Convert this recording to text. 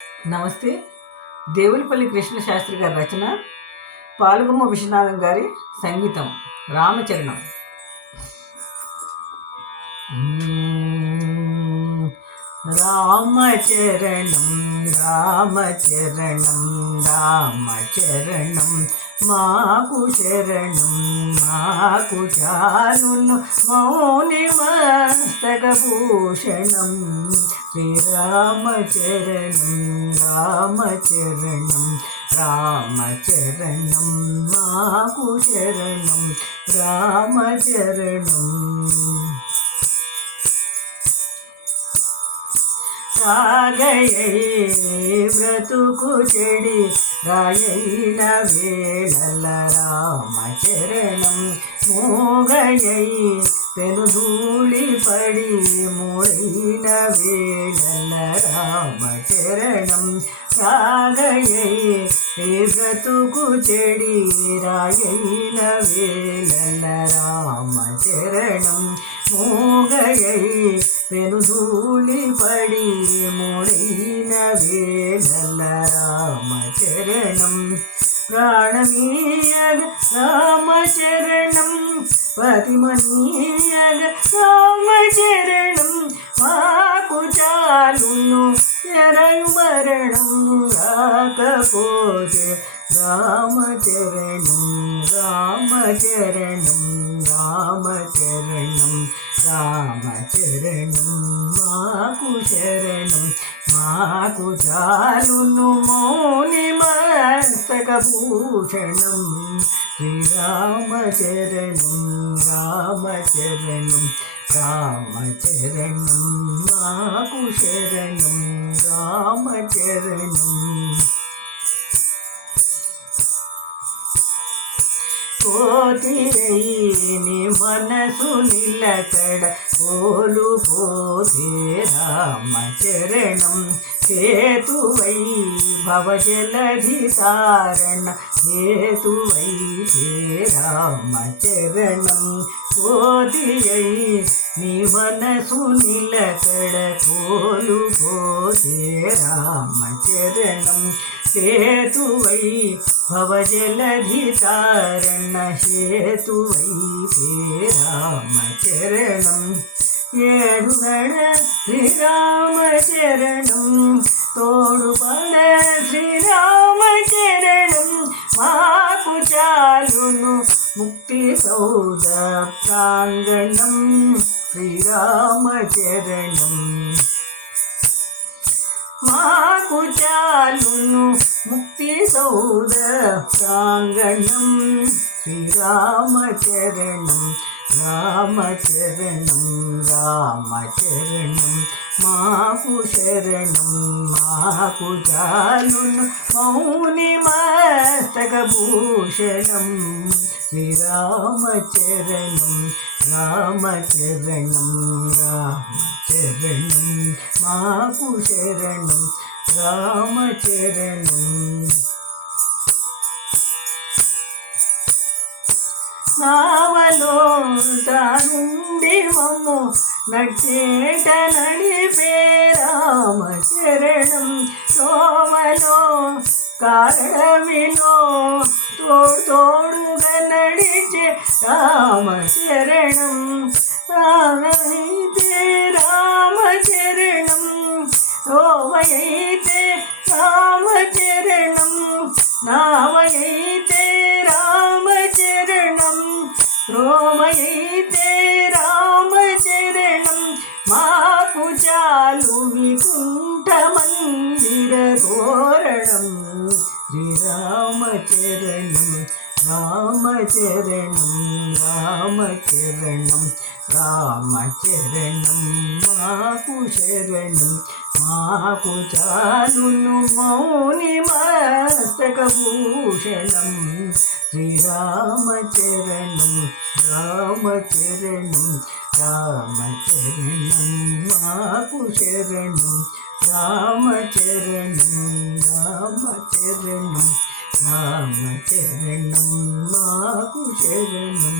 నమస్తే. దేవులపల్లి కృష్ణశాస్త్రి గారి రచన, పాలుగుమ్మ విశ్వనాథం గారి సంగీతం. రామచరణం. రామచరణం రామచరణం రామచరణం మాకు శరణం మాకు చాలును మౌని మస్తకభూషణం శ్రీరామచరణం రామచరణం రామచరణం మాకు శరణం రామచరణం. సాగయై వ్రతుకు చెడి రాయైన వేళల రామచరణం మూగయై పెనుధూళి పడి మూడైన వేళల రామచరణం సాగయై వ్రతుకు చెడి రాయైన వేళల రామచరణం మూగయై పెనుధూళి పడి మూడైన వేళల రామచరణం ప్రాణమీయగ రామచరణం పతిమనీయగ రామచరణం మాకు చాలును ఎరయు మరణం రాకపోతే రామచరణం రామచరణం రామచరణం రామచరణం మాకు శరణం మాకు చాలును మౌని మస్తకభూషణం శ్రీరామచరణం రామచరణం రామచరణం మాకు శరణం రామచరణం. కోతిరయ్యని మనసు నిలకడ కోలుపోతే రామచరణం హేతువై భవజలధి తారణ హేతువై రామచరణం కోతిరై నీ మనసు నిలకడ కోలుపోతే రామచరణం హేతువై భవజలధి తారణ హేతువై రామచరణం ఏడుగడ శ్రీరామచరణం తోడుపడ శ్రీరామచరణం మాకు చాలును ముక్తి సౌద ప్రాంగణం శ్రీరామచరణం మాకు చాలును ముక్తి సౌద ప్రాంగణం శ్రీరామచరణం రామచరణం రామచరణం మాకు శరణం మాకు చాలును మౌని మస్తకభూషణం శ్రీరామచరణం రామచరణం రామచరణం మాకు శరణం రామచరణం. నావలో తానుండి మమ్ము నట్టేట నడిపే రామచరణం సోమలో కారణమిలో తోడుగా నడిచే రామచరణం ప్రాణమైతే రామచరణం రోమయైతే రామచరణం నావయైతే రామచరణం రోమయైతే రామచరణం మాకు చాలు వికుంఠ మందిర తోరణం శ్రీరామచరణం రామచరణం రామచరణం రామచరణం మాకు శరణం మాకు చాలును మౌని మస్తకభూషణం శ్రీరామచరణం రామచరణం రామచరణం మాకు శరణం రామచరణం రామచరణం రామచరణం మాకు శరణం.